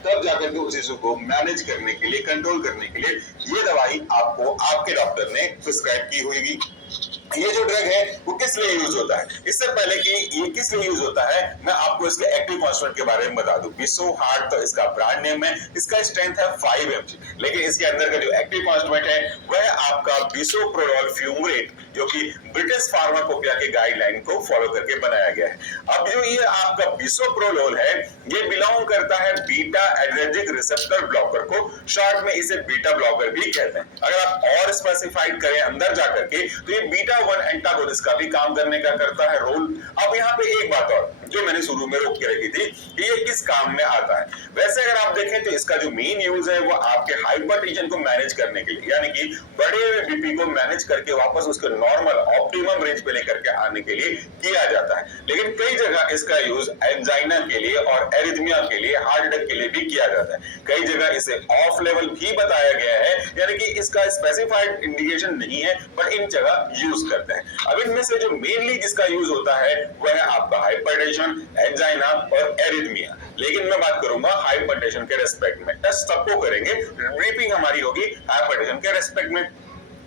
तब जाकर के उस इशू को मैनेज करने के लिए, कंट्रोल करने के लिए ये दवाई आपको आपके डॉक्टर ने प्रिस्क्राइब की होगी। ये जो ड्रग है वो किस लिए यूज होता है, इससे पहले कि ये किस लिए यूज होता है मैं आपको इसके एक्टिव कॉन्स्टिट्यूएंट के बारे में बता दूं। बिसो हार्ड तो इसका ब्रांड नेम है, इसका स्ट्रेंथ है 5 mg, लेकिन इसके अंदर का जो एक्टिव कॉन्स्टिट्यूएंट है वह आपका बिसोप्रोलोल फ्यूमरेट, जो कि ब्रिटिश फार्माकोपिया के गाइडलाइन को फॉलो करके बनाया गया है। अब जो ये आपका बिसोप्रोलोल है ये बिलोंग करता है बीटा एड्रेनर्जिक रिसेप्टर ब्लॉकर को, शॉर्ट में इसे बीटा ब्लॉकर भी कहते हैं। अगर आप और स्पेसिफाइड करें अंदर जाकर के तो ये बीटा 1 एंटागोनिस्ट का भी काम करने का करता है रोल। अब यहाँ पे एक बात और जो मैंने शुरू में रोक के रखी थी कि ये किस काम में आता है। वैसे अगर आप देखें तो इसका जो मेन यूज है वो आपके हाइपरटेंशन को मैनेज करने के लिए, यानी कि बढ़े हुए बीपी को मैनेज करके वापस उसके नॉर्मल ऑप्टिमम रेंज पे लेकर के आने के लिए किया जाता है। लेकिन कई जगह इसका यूज एंजाइना के लिए और एरिथमिया के लिए, हार्ट अटैक के लिए भी किया जाता है। कई जगह इसे ऑफ लेवल भी बताया गया है, यानी कि इसका स्पेसिफाइड इंडिकेशन नहीं है पर इन जगह यूज करते हैं। अब इनमें से जो मेनली जिसका यूज होता है वह है आपका हाइपरटेंशन, एंजाइना और एरिथमिया। लेकिन मैं बात करूंगा हाइपरटेंशन के रेस्पेक्ट में, टेस्ट सबको करेंगे, ब्रीफिंग हमारी होगी हाइपरटेंशन के रेस्पेक्ट में।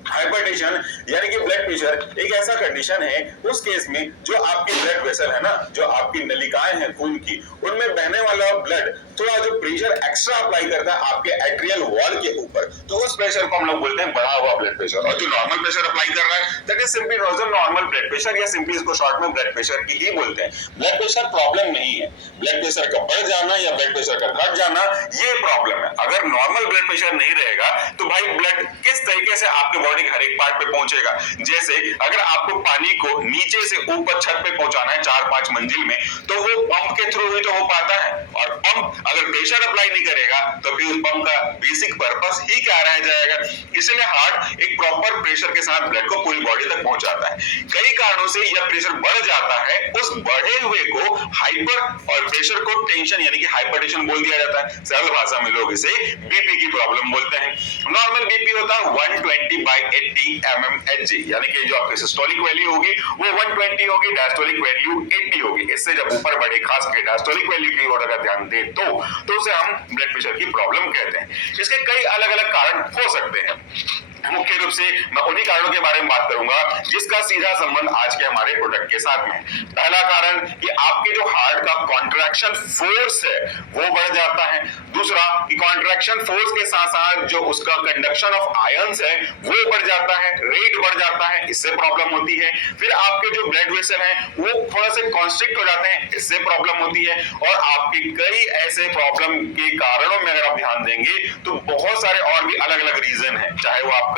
हाइपरटेंशन यानी कि ब्लड प्रेशर एक ऐसा कंडीशन है उस केस में जो आपकी ब्लड वेसल है ना, जो आपकी नलिकाएं हैं खून की, उनमें बहने वाला ब्लड थोड़ा जो प्रेशर एक्स्ट्रा अप्लाई करता है आपके एट्रियल वॉल के ऊपर, तो उस प्रेशर को हम लोग बोलते हैं बढ़ा हुआ ब्लड प्रेशर। और जो नॉर्मल प्रेशर अप्लाई कर रहा है that is simply normal blood pressure, या सिंपली इसको शॉर्ट में ब्लड प्रेशर की ही बोलते हैं। ब्लड प्रेशर प्रॉब्लम नहीं है, ब्लड प्रेशर का बढ़ जाना या ब्लड प्रेशर का घट जाना ये प्रॉब्लम है। अगर नॉर्मल ब्लड प्रेशर नहीं रहेगा तो भाई ब्लड किस तरीके से आपके बॉडी के हर एक पार्ट पे पहुंचेगा। जैसे अगर आपको पानी को नीचे से ऊपर छत पे पहुंचाना है 4-5 मंजिल में, तो वो पंप के थ्रू ही तो हो पाता है, और पंप अगर प्रेशर अप्लाई नहीं करेगा तो फिर उस पंप का बेसिक पर्पस ही क्या रह जाएगा। इसलिए हार्ट एक प्रॉपर प्रेशर के साथ ब्लड को पूरी बॉडी तक पहुंचाता है। कई कारणों से यह प्रेशर बढ़ जाता है, उस बढ़े हुए को हाइपर और प्रेशर को टेंशन यानी कि हाइपरटेंशन बोल दिया जाता है। सरल भाषा में लोग इसे बीपी की प्रॉब्लम बोलते हैं। नॉर्मल बीपी होता है 120/80 mmHg, यानी कि जो आपकी सिस्टोलिक वैल्यू होगी वो 120 होगी, डायस्टोलिक वैल्यू 80 होगी। इससे जब ऊपर बढ़े, खास के डायस्टोलिक वैल्यू की ओर अगर ध्यान दे तो उसे हम ब्लड प्रेशर की प्रॉब्लम कहते हैं। इसके कई अलग अलग कारण हो सकते हैं। मुख्य रूप से मैं उन्हीं कारणों के बारे में बात करूंगा जिसका सीधा संबंध आज के हमारे प्रोडक्ट के साथ में है। पहला कारण कि आपके जो हार्ट का कॉन्ट्रैक्शन फोर्स है वो बढ़ जाता है। दूसरा कि कॉन्ट्रैक्शन फोर्स के साथ साथ जो उसका कंडक्शन ऑफ आयंस है वो बढ़ जाता है, रेट बढ़ जाता है, इससे प्रॉब्लम होती है। फिर आपके जो ब्लड वेसल हैं वो थोड़ा से कॉन्स्ट्रिक्ट हो जाते हैं, इससे प्रॉब्लम होती है। और आपके कई ऐसे प्रॉब्लम के कारणों में अगर आप ध्यान देंगे तो बहुत सारे और भी अलग अलग रीजन है, चाहे वो आपका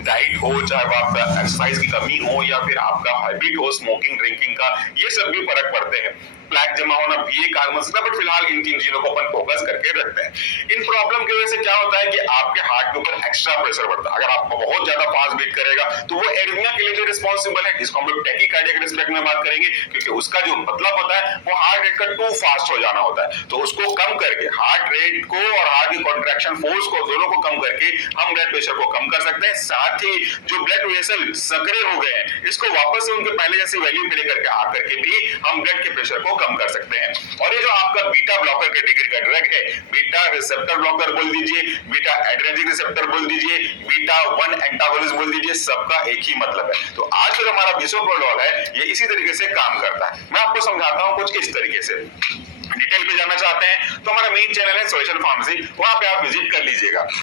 डाइट हो, चाहे वो आपका एक्सरसाइज की कमी हो, या फिर आपका हैबिट हो स्मोकिंग ड्रिंकिंग का, ये सब भी फर्क पड़ते हैं। प्लैक जमा होना भी एक कारण हो सकता है, बट फिलहाल इन तीन चीजों को अपन फोकस करके रखते हैं। इन प्रॉब्लम की वजह से क्या होता है कि आपके हार्ट के ऊपर एक्स्ट्रा प्रेशर बढ़ता है। अगर आपको बहुत ज्यादा फास्ट बीट करेगा तो वो एरिथमिया के लिए जो रिस्पॉन्सिबल है, जिसको हम लोग टैकीकार्डिया के रिस्पेक्ट में बात करेंगे, क्योंकि उसका जो मतलब होता है वो हार्ट रेट का टू फास्ट हो जाना होता है। तो उसको कम करके, हार्ट रेट को और हार्ट की कॉन्ट्रैक्शन फोर्स को दोनों को कम करके हम ब्लड प्रेशर को कम कर सकते हैं। साथ ही जो ब्लड वेसल संकरे हो गए हैं इसको वापस से उनके पहले जैसी वैल्यू पे लेकर के आकर के भी हम ब्लड के प्रेशर को कम कर सकते हैं। और ये जो आपका बीटा ब्लॉकर कैटेगरी का ड्रग है, बीटा रिसेप्टर ब्लॉकर बोल दीजिए, बीटा एड्रेनर्जिक रिसेप्टर बोल दीजिए, बीटा 1 एंटागोनिस्ट बोल दीजिए, सबका एक ही मतलब है। तो आज जो हमारा बिसोप्रोलोल है ये इसी तरीके से काम करता है। मैं आपको समझाता हूं कुछ इस तरीके से। डिटेल पे जानना चाहते हैं तो हमारा मेन चैनल है सॉल्यूशन फार्मेसी, वहां पे आप विजिट कर लीजिएगा।